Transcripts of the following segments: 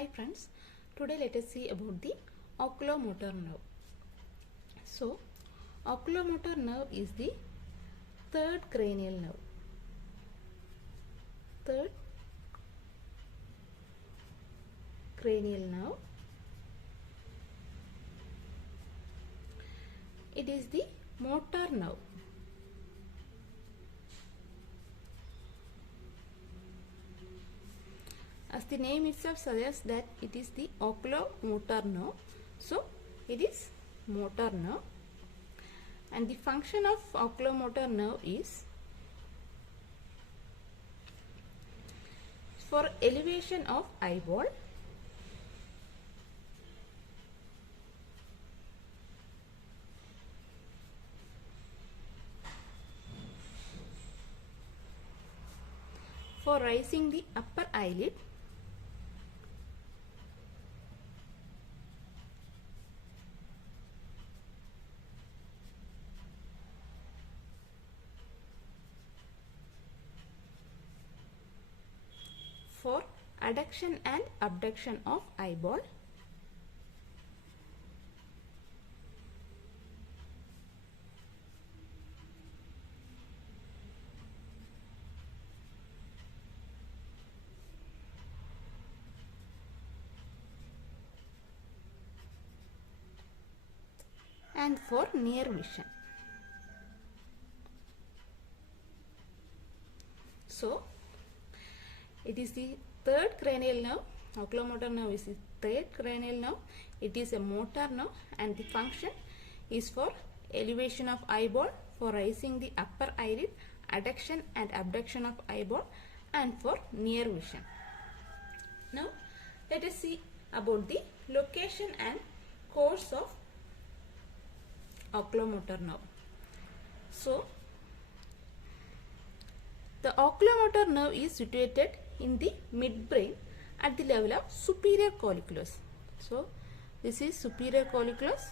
Hi friends, today let us see about the oculomotor nerve. So, oculomotor nerve is the third cranial nerve. Third cranial nerve. It is the motor nerve. As the name itself suggests that it is the oculomotor nerve, so it is motor nerve, and the function of oculomotor nerve is for elevation of eyeball, for raising the upper eyelid, for adduction and abduction of eyeball, and for near vision. So, it is the third cranial nerve. Oculomotor nerve is the third cranial nerve. It is a motor nerve, and the function is for elevation of eyeball, for raising the upper eyelid, adduction and abduction of eyeball, and for near vision. Now, let us see about the location and course of oculomotor nerve. So, the oculomotor nerve is situated in the midbrain at the level of superior colliculus. So, this is superior colliculus,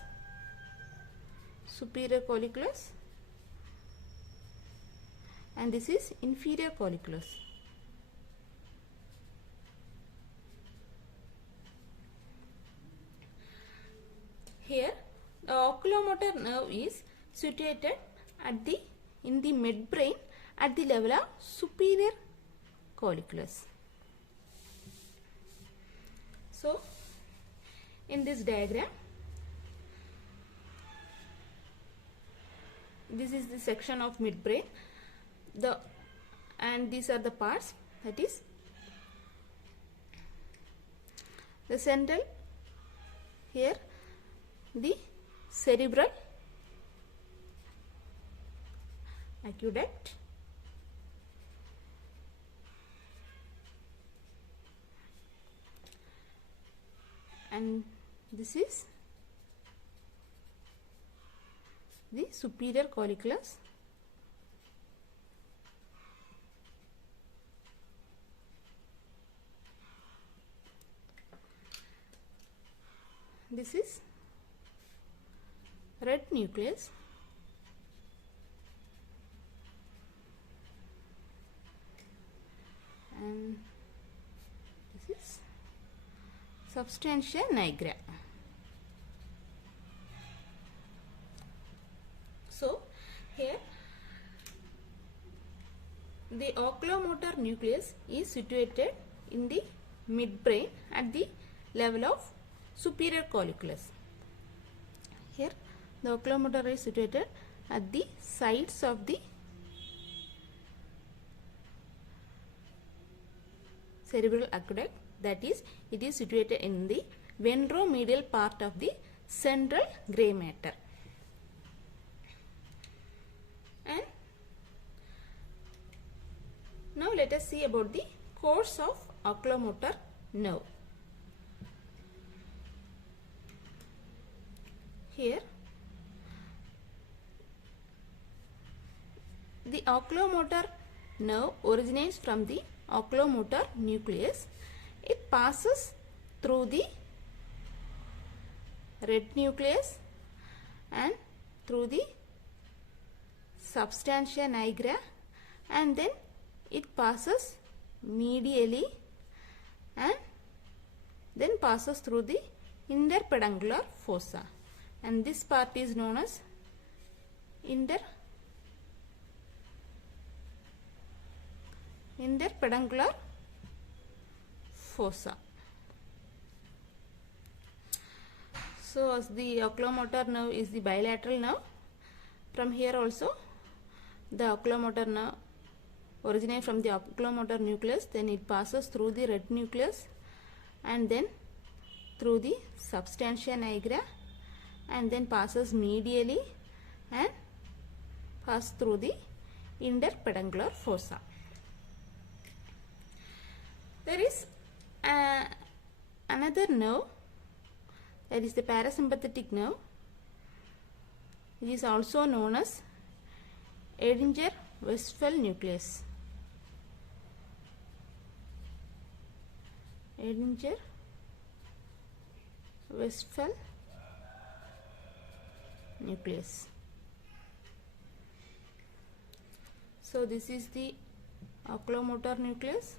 and this is inferior colliculus. Here, the oculomotor nerve is situated at the in the midbrain at the level of superior colliculus. So, in this diagram, this is the section of midbrain, and these are the parts, that is the central, here the cerebral aqueduct, and this is the superior colliculus, this is red nucleus, and this is substantia nigra. So, here the oculomotor nucleus is situated in the midbrain at the level of superior colliculus. Here the oculomotor is situated at the sides of the cerebral aqueduct, that is, it is situated in the ventromedial part of the central gray matter. And now let us see about the course of oculomotor nerve. Here, the oculomotor nerve originates from the oculomotor nucleus. It passes through the red nucleus and through the substantia nigra, and then it passes medially and then passes through the interpedunclar fossa, and this part is known as interpedunclar fossa. So as the oculomotor nerve is the bilateral nerve, from here also the oculomotor nerve originates from the oculomotor nucleus, then it passes through the red nucleus and then through the substantia nigra, and then passes medially and pass through the interpedunclar fossa. There is another nerve, that is the parasympathetic nerve. It is also known as Edinger-Westphal nucleus. Edinger-Westphal nucleus. So this is the oculomotor nucleus.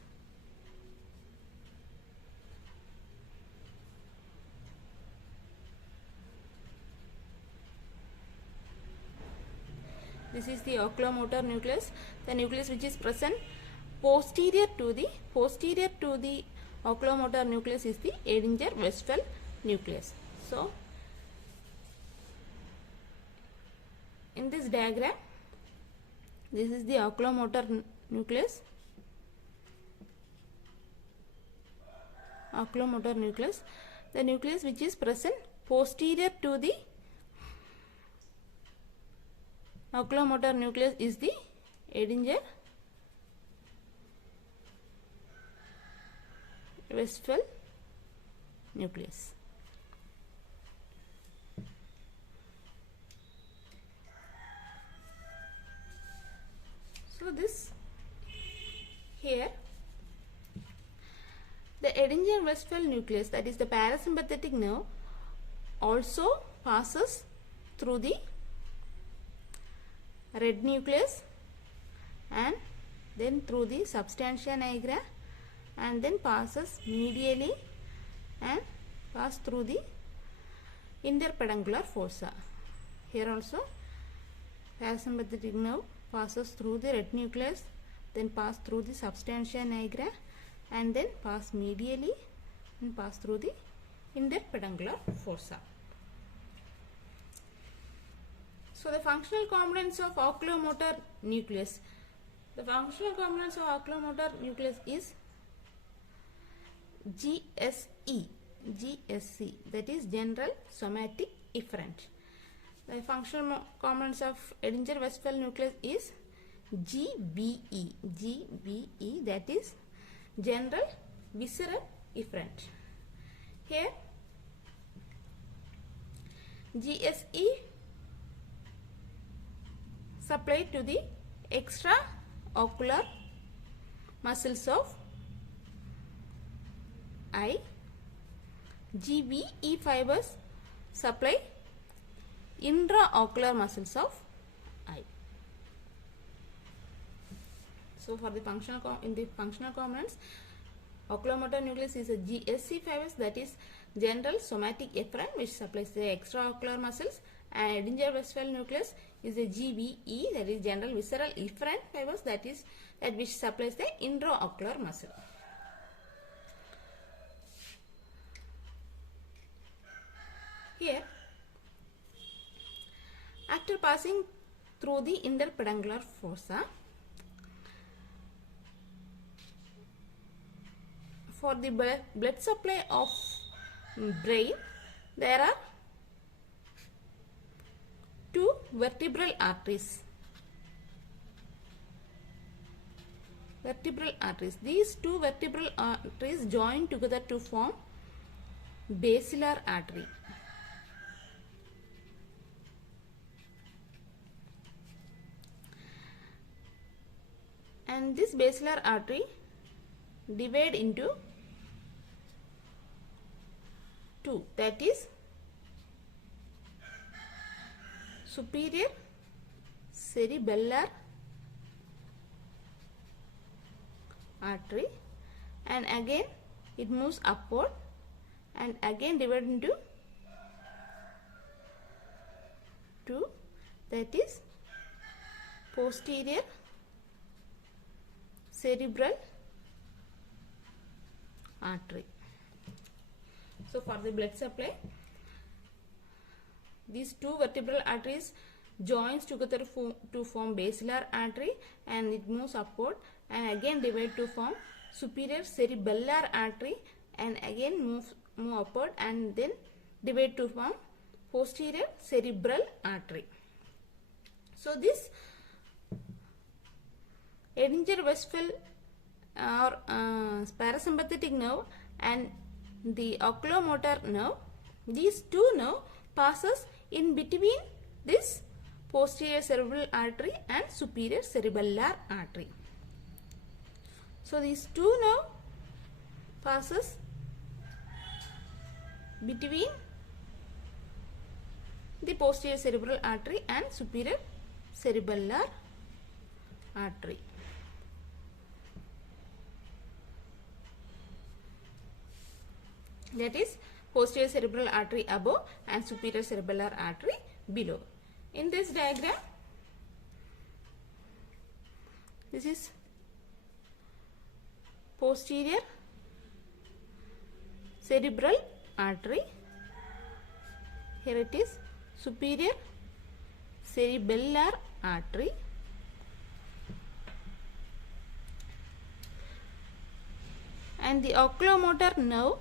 This is the oculomotor nucleus, the nucleus which is present posterior to the oculomotor nucleus is the Edinger-Westphal nucleus. So in this diagram, this is the oculomotor nucleus. Oculomotor nucleus, the nucleus which is present posterior to the oculomotor nucleus is the Edinger-Westphal nucleus. So this here, the Edinger-Westphal nucleus, that is the parasympathetic nerve, also passes through the red nucleus and then through the substantia nigra, and then passes medially and pass through the interpedunclar fossa. Here also parasympathetic nerve passes through the red nucleus, then pass through the substantia nigra, and then pass medially and pass through the interpedunclar fossa. So the functional components of oculomotor nucleus. The functional components of oculomotor nucleus is GSE, that is general somatic efferent. The functional components of Edinger-Westphal nucleus is GVE, that is general visceral efferent. Here GSE supplied to the extraocular muscles of eye. GVE fibers supply intraocular muscles of eye. So for the functional components, oculomotor nucleus is a GSC fibers, that is general somatic efferent, which supplies the extraocular muscles, and Edinger-Westphal nucleus is a GVE, that is general visceral efferent fibers, that which supplies the intraocular muscle. Here, after passing through the interpedunclar fossa, for the blood supply of brain, there are two vertebral arteries. These two vertebral arteries join together to form basilar artery. And this basilar artery divide into two, that is superior cerebellar artery, and again it moves upward and again divide into 2, that is posterior cerebral artery. So for the blood supply, these two vertebral arteries joins together to form basilar artery, and it moves upward and again divide to form superior cerebellar artery, and again move upward and then divide to form posterior cerebral artery. So this Edinger Westphal or parasympathetic nerve and the oculomotor nerve, these two nerve passes in between this posterior cerebral artery and superior cerebellar artery. So these two nerve passes between the posterior cerebral artery and superior cerebellar artery. That is posterior cerebral artery above and superior cerebellar artery below. In this diagram, this is posterior cerebral artery, here it is superior cerebellar artery, and the oculomotor nerve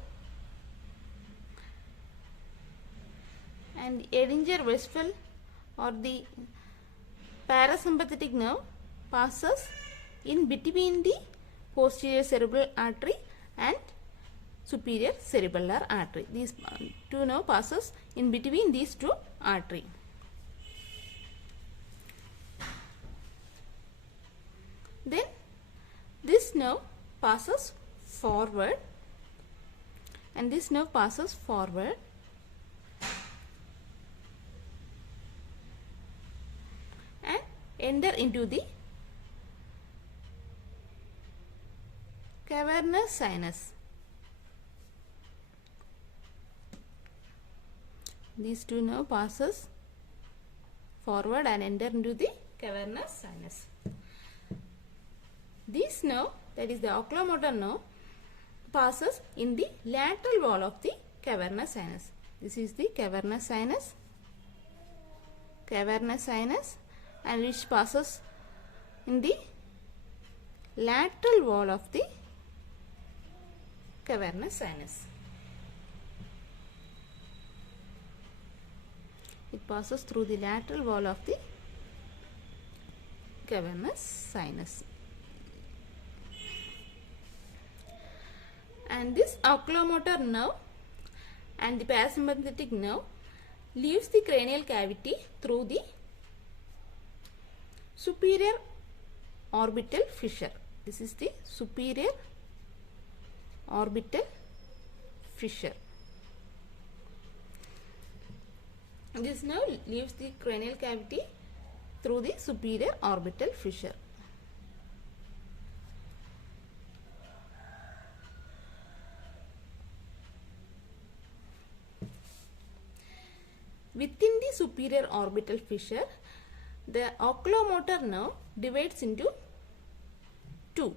and Edinger Westphal or the parasympathetic nerve passes in between the posterior cerebral artery and superior cerebellar artery. These two nerve passes in between these two artery. Then this nerve passes forward and this nerve passes forward and enter into the cavernous sinus. These two nerve passes forward and enter into the cavernous sinus. This nerve, that is the oculomotor nerve, passes in the lateral wall of the cavernous sinus. This is the cavernous sinus, and which passes in the lateral wall of the cavernous sinus. It passes through the lateral wall of the cavernous sinus. And this oculomotor nerve and the parasympathetic nerve leaves the cranial cavity through the superior orbital fissure. This is the superior orbital fissure. This nerve leaves the cranial cavity through the superior orbital fissure. Within the superior orbital fissure, the oculomotor nerve divides into two.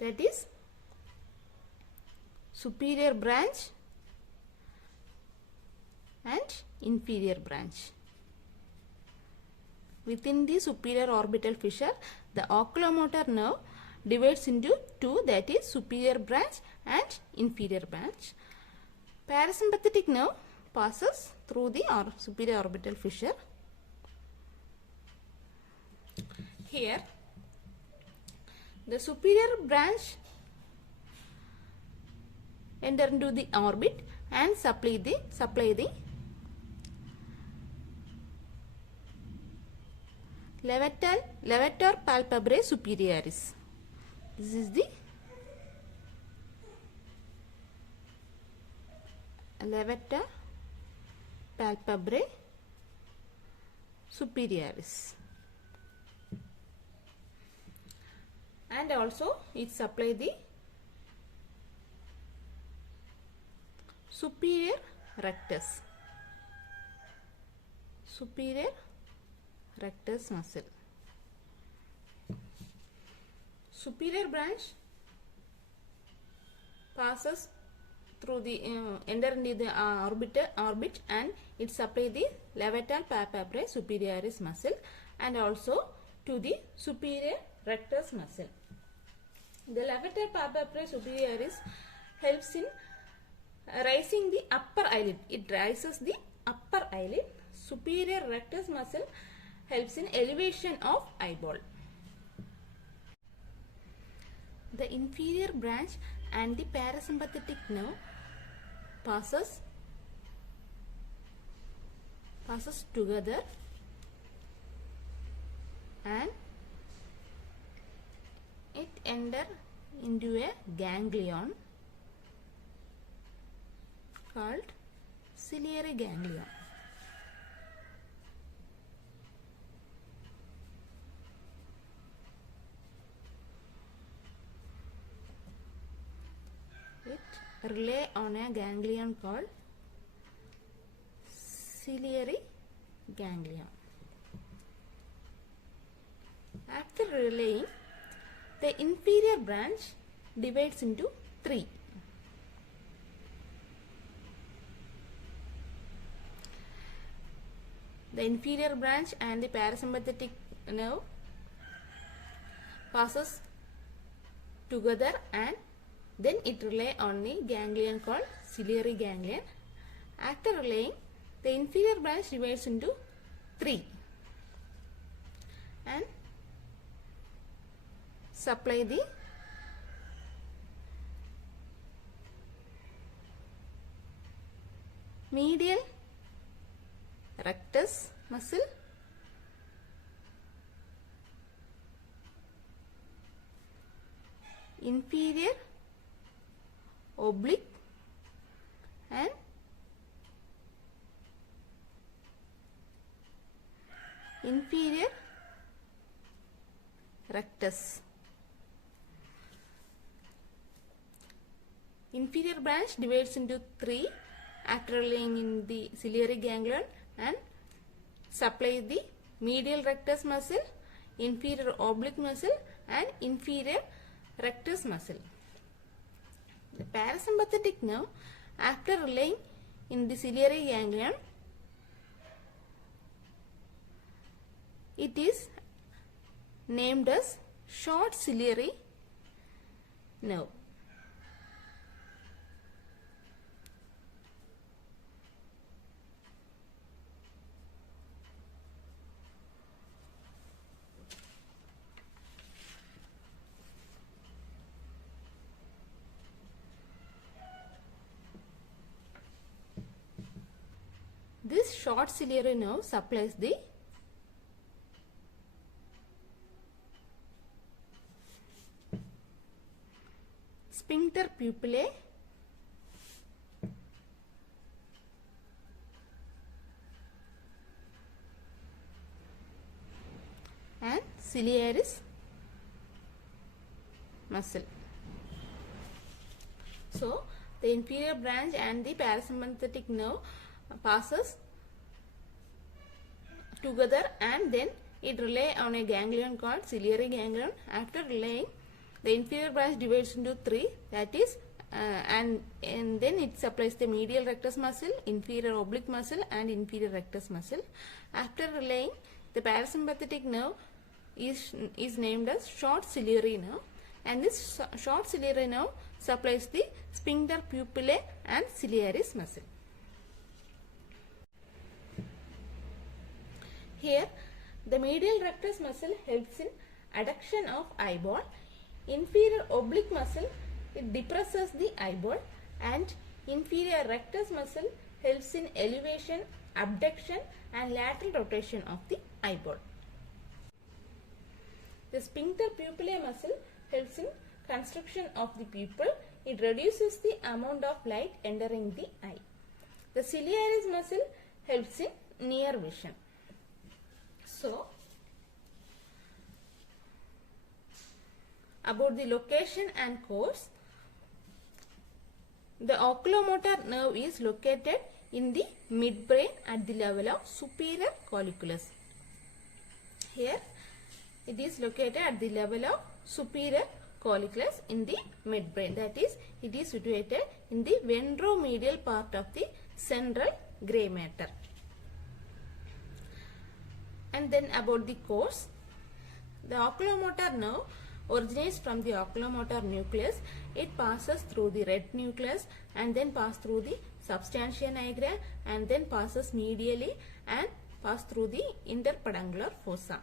That is superior branch and inferior branch. Within the superior orbital fissure, the oculomotor nerve divides into two, that is superior branch and inferior branch. Parasympathetic nerve passes through the superior orbital fissure. Here, the superior branch enter into the orbit and supply the levator palpebrae superioris. This is the levator palpebrae superioris. And also it supply the superior rectus muscle. Superior branch passes through the enter into the orbit, and it supply the levator palpebrae superioris muscle and also to the superior rectus muscle. The levator palpebrae superioris helps in raising the upper eyelid. It raises the upper eyelid. Superior rectus muscle helps in elevation of eyeball. The inferior branch and the parasympathetic nerve passes together and it enter into a ganglion called ciliary ganglion. It rely on a ganglion called ciliary ganglion. After relaying, the inferior branch divides into three. The inferior branch and the parasympathetic nerve passes together and then it rely on the ganglion called ciliary ganglion. After relaying, the inferior branch divides into three and supply the medial rectus muscle, inferior oblique and inferior rectus. Inferior branch divides into three after laying in the ciliary ganglion and supply the medial rectus muscle, inferior oblique muscle and inferior rectus muscle. The parasympathetic nerve after laying in the ciliary ganglion, it is named as short ciliary nerve. This short ciliary nerve supplies the sphincter pupillae and ciliaris muscle. So, the inferior branch and the parasympathetic nerve passes together and then it rely on a ganglion called ciliary ganglion. After relaying, the inferior branch divides into three, that is and then it supplies the medial rectus muscle, inferior oblique muscle and inferior rectus muscle. After relaying, the parasympathetic nerve is named as short ciliary nerve, and this short ciliary nerve supplies the sphincter pupillae and ciliaris muscle. Here, the medial rectus muscle helps in adduction of eyeball. Inferior oblique muscle, it depresses the eyeball, and inferior rectus muscle helps in elevation, abduction and lateral rotation of the eyeball. The sphincter pupillae muscle helps in constriction of the pupil. It reduces the amount of light entering the eye. The ciliaris muscle helps in near vision. So, about the location and course, the oculomotor nerve is located in the midbrain at the level of superior colliculus. Here it is located at the level of superior colliculus in the midbrain, that is, it is situated in the ventromedial part of the central grey matter. And then about the course, the oculomotor nerve originates from the oculomotor nucleus. It passes through the red nucleus and then passes through the substantia nigra and then passes medially and passes through the interpedunclar fossa.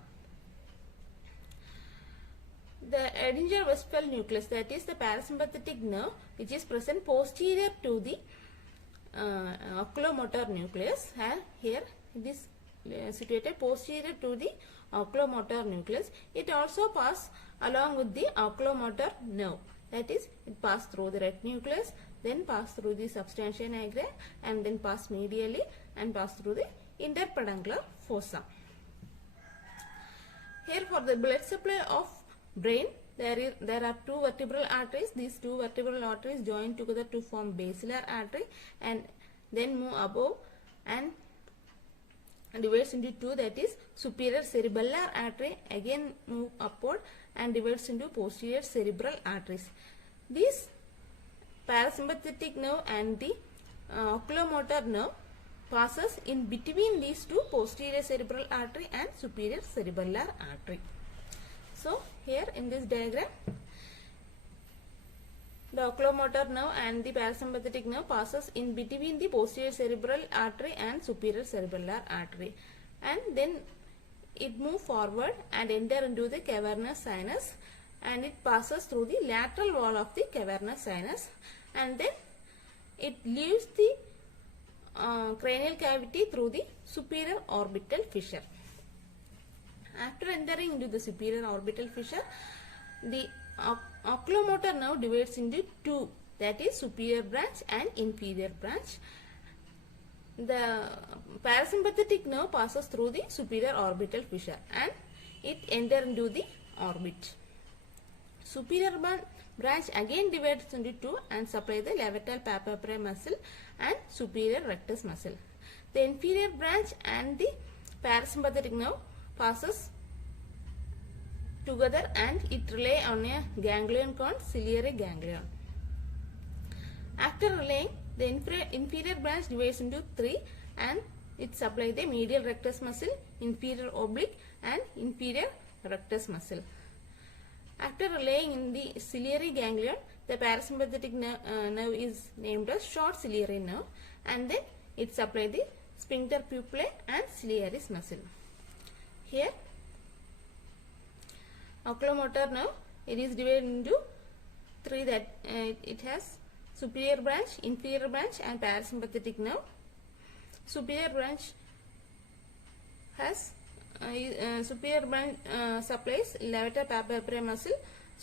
The Edinger-Westphal nucleus, that is the parasympathetic nerve, which is present posterior to the oculomotor nucleus, and here it is situated posterior to the oculomotor nucleus. It also passes along with the oculomotor nerve, that is, it passes through the red nucleus, then passes through the substantia nigra and then passes medially and passes through the interpedunclar fossa. Here for the blood supply of brain, there are two vertebral arteries. These two vertebral arteries join together to form basilar artery and then move above and divides into two, that is superior cerebellar artery, again move upward and divides into posterior cerebral arteries. This parasympathetic nerve and the oculomotor nerve passes in between these two, posterior cerebral artery and superior cerebellar artery. So here in this diagram, the oculomotor nerve and the parasympathetic nerve passes in between the posterior cerebral artery and superior cerebellar artery, and then it moves forward and enter into the cavernous sinus, and it passes through the lateral wall of the cavernous sinus, and then it leaves the cranial cavity through the superior orbital fissure. After entering into the superior orbital fissure, the oculomotor nerve divides into two, that is superior branch and inferior branch. The parasympathetic nerve passes through the superior orbital fissure and it enters into the orbit. Superior branch again divides into two and supply the levator palpebrae muscle and superior rectus muscle. The inferior branch and the parasympathetic nerve passes together and it rely on a ganglion called ciliary ganglion. After relaying, the inferior branch divides into three and it supplies the medial rectus muscle, inferior oblique and inferior rectus muscle. After relaying in the ciliary ganglion, the parasympathetic nerve is named as short ciliary nerve, and then it supplies the sphincter pupillae and ciliaris muscle. Here, oculomotor nerve, it is divided into three, that it has superior branch, inferior branch and parasympathetic nerve. Superior branch has superior branch supplies levator palpebrae muscle,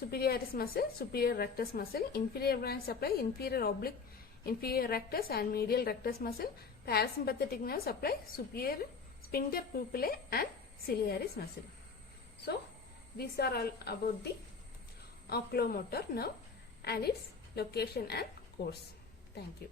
superioris muscle, superior rectus muscle. Inferior branch supply inferior oblique, inferior rectus and medial rectus muscle. Parasympathetic nerve supply superior sphincter pupillae and ciliaris muscle. So these are all about the oculomotor nerve and its location and course. Thank you.